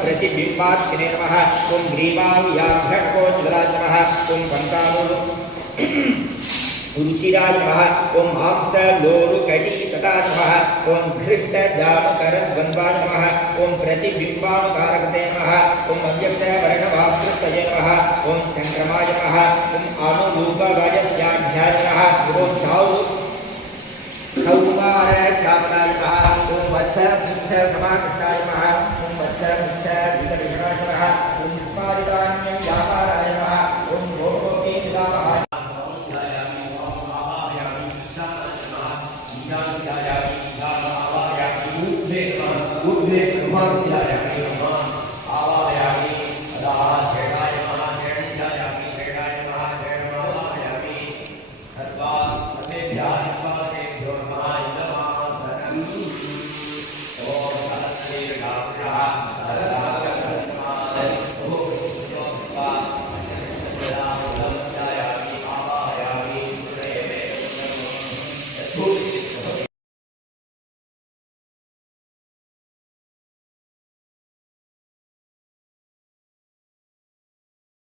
प्रतिबिंबाक्षिणे नमः। ओम ग्रीवाव्याघ्रकोज्ज्वलाय नमः। ओम रुचिराय नमः। ओम मांसलोरुकटीतटाय नमः। ओम धृष्टजामकरद्वन्द्वाय नमः। ओम प्रतिबिंबाकारकते नमः। ओम अव्यक्तवर्णवाकृतये नमः। ओम चन्द्रमाय नमः। ओम अनुरूपवयस्याध्याय नमः। ओम कौमारचापनाय नमः। ओम वत्सपुच्छसमाकृष्टाय नमः। ओम वत्सपुच्छविकर्षणाय नमः। ओम निष्पादितान्यव्यापाराय नमः। ओम भोगोपीतामहाय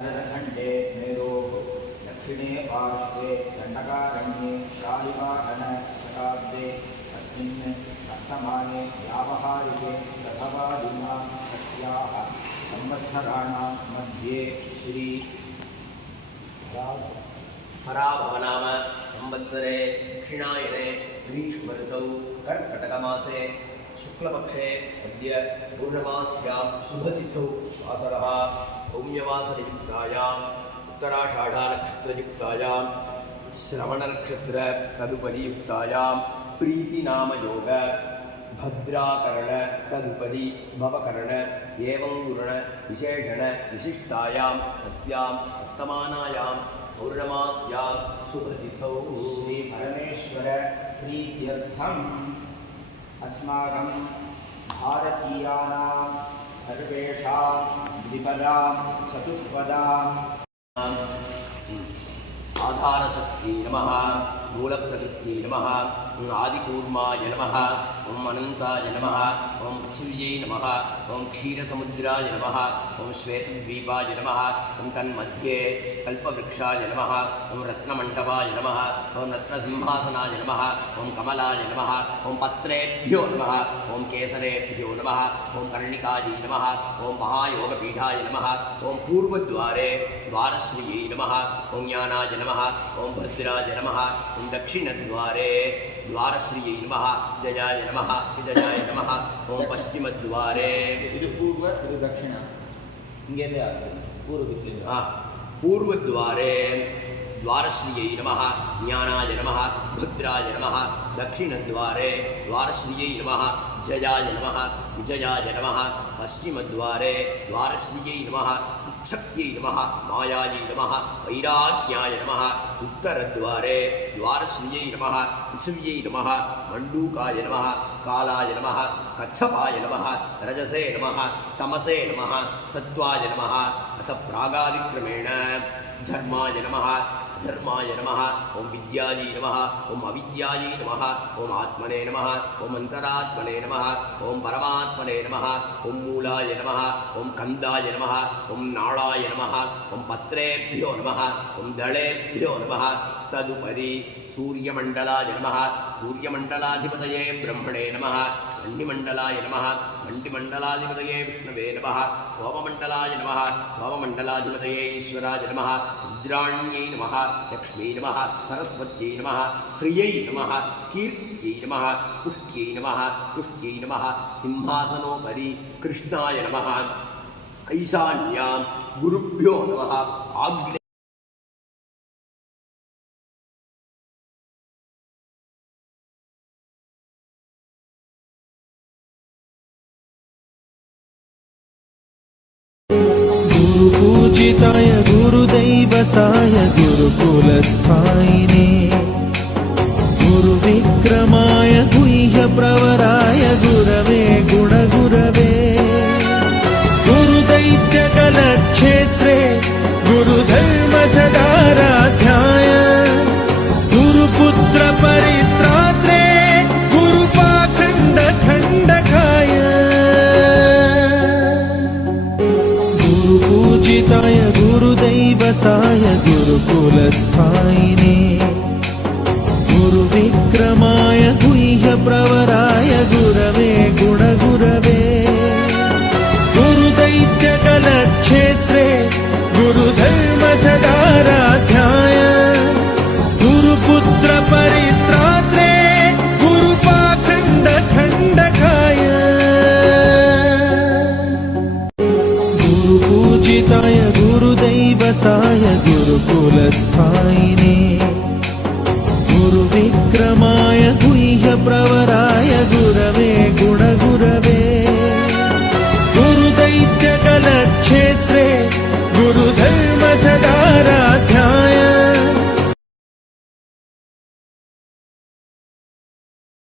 खंडे मेरो दक्षिणे पार्श्वे दंडकारण्ये शालिवाहन शताब्दे अस्मिन् वर्तमाने व्यावहारिके प्रथमादिनां षष्ट्याः संवत्सराणां मध्ये श्री पराभवनाम संवत्सरे दक्षिणायने ग्रीष्म ऋतौ कर्कटकमासे शुक्लपक्षे अद्य पूर्णमास्यां शुभतिथौ वासरः सौम्यवासरयुक्तायाम् उत्तराषाढानक्षत्रयुक्तायां श्रवणनक्षत्र तदुपरियुक्तायां प्रीतिनामयोग भद्राकरण तदुपरि भवकरण एवं गुण विशेषण विशिष्टायां तस्यां वर्तमानायां पौर्णमास्यां शुभतिथौ श्री परमेश्वर प्रीत्यर्थम् अस्माकं भारतीयानां सर्वेषां द्विपदां चतुष्पदां आधारशक्ति नमः मूलप्रकृति नमः ओम आदिकूर्माय नमः ओम अनंताय नमः ओम पृथिव्यै नमः ओम क्षीरसमुद्राय नमः ओम श्वेतद्वीपाय नमः ओम तन्मध्ये कल्पवृक्षाय नमः ओम रत्नमण्डपाय नमः ओम रत्नसिंहासनाय नमः ओम कमलाय नमः ओम पत्रेभ्यो नमः ओम केसरेभ्यो नमः ओम कर्णिकायै नमः ओम महायोगपीठाय नमः ओम पूर्वद्वारे द्वारश्रियै नमः ओम ज्ञानाय नमः ओम भद्राय नमः ओम दक्षिणद्वारे द्वारश्रियै नमः जयाय नमः विजयाय नमः ओम पश्चिमद्वारे ಇದು ಪೂರ್ವ ಇದು ದಕ್ಷಿಣ ಹಿಂಗೇದೇ ಆಗ್ತದೆ ಪೂರ್ವದಿಂದ पूर्वद्वारे द्वारश्रियै नमः ज्ञानाय नमः भद्राय नमः दक्षिणद्वारे द्वारश्रियै नमः जयाय नमः विजयाय नमः पश्चिमद्वारे द्वारश्रियै नमः इच्छक्त्यै नमः मायायै नमः वैराग्याय नमः उत्तरद्वारे द्वारश्रियै नमः पृथिव्यै नमः मण्डूकाय नमः कालाय नमः कच्छपाय नमः रजसे नमः तमसे नमः सत्त्वाय नमः अथ प्रागादिक्रमेण धर्माय नमः अधर्माय नमः ओम विद्यायै नमः ओम अविद्यायै नमः ओम आत्मने नमः ओम अंतरात्मने नमः ओम परमात्मने नमः ओम मूलाय नमः ओम कंदाय नमः ओम नाळाय नमः ओम पत्रेभ्यो नमः ओम दलेभ्यो नमः तदुपरि सूर्यमण्डलाय नमः सूर्यमण्डलाधिपतये ब्रह्मणे नमः मण्डिमण्डलाय नमः मण्डिमण्डलाधिपतये विष्णवे नमः सोममण्डलाय नमः सोममण्डलाधिपतये ईश्वराय नमः रुद्राण्यै नमः लक्ष्मी नमः सरस्वत्यै नमः ह्रियै नमः कीर्त्यै नमः पुष्ट्यै नमः तुष्ट्यै नमः सिंहासनोपरि कृष्णाय नमः ईशान्यां गुरुभ्यो नमः आग्ने पूजिताय गुरुदैवताय गुरुकुलस्थायिने गुरुविक्रमाय गुह्यप्रवराय गुरवे गुणगुरवे गुरुदैत्यकलक्षेत्रे गुरुधर्मसदाराध्याय गुरुपुत्रपरित्रात्रे गुरुपाखण्डखण्डकाय पूजिताय गुरुदैवताय गुरुकुलस्थायिने गुरुविक्रमाय गुह्यप्रवराय गुरवे गुणगुरवे गुरुदैत्यकलक्षेत्रे गुरुधर्मसदाराध्याय गुरुपुत्रपरित्रात्रे गुरुपाखण्डखण्डकाय पूजिताय गुरुदैवताय गुरुकुलस्थायिने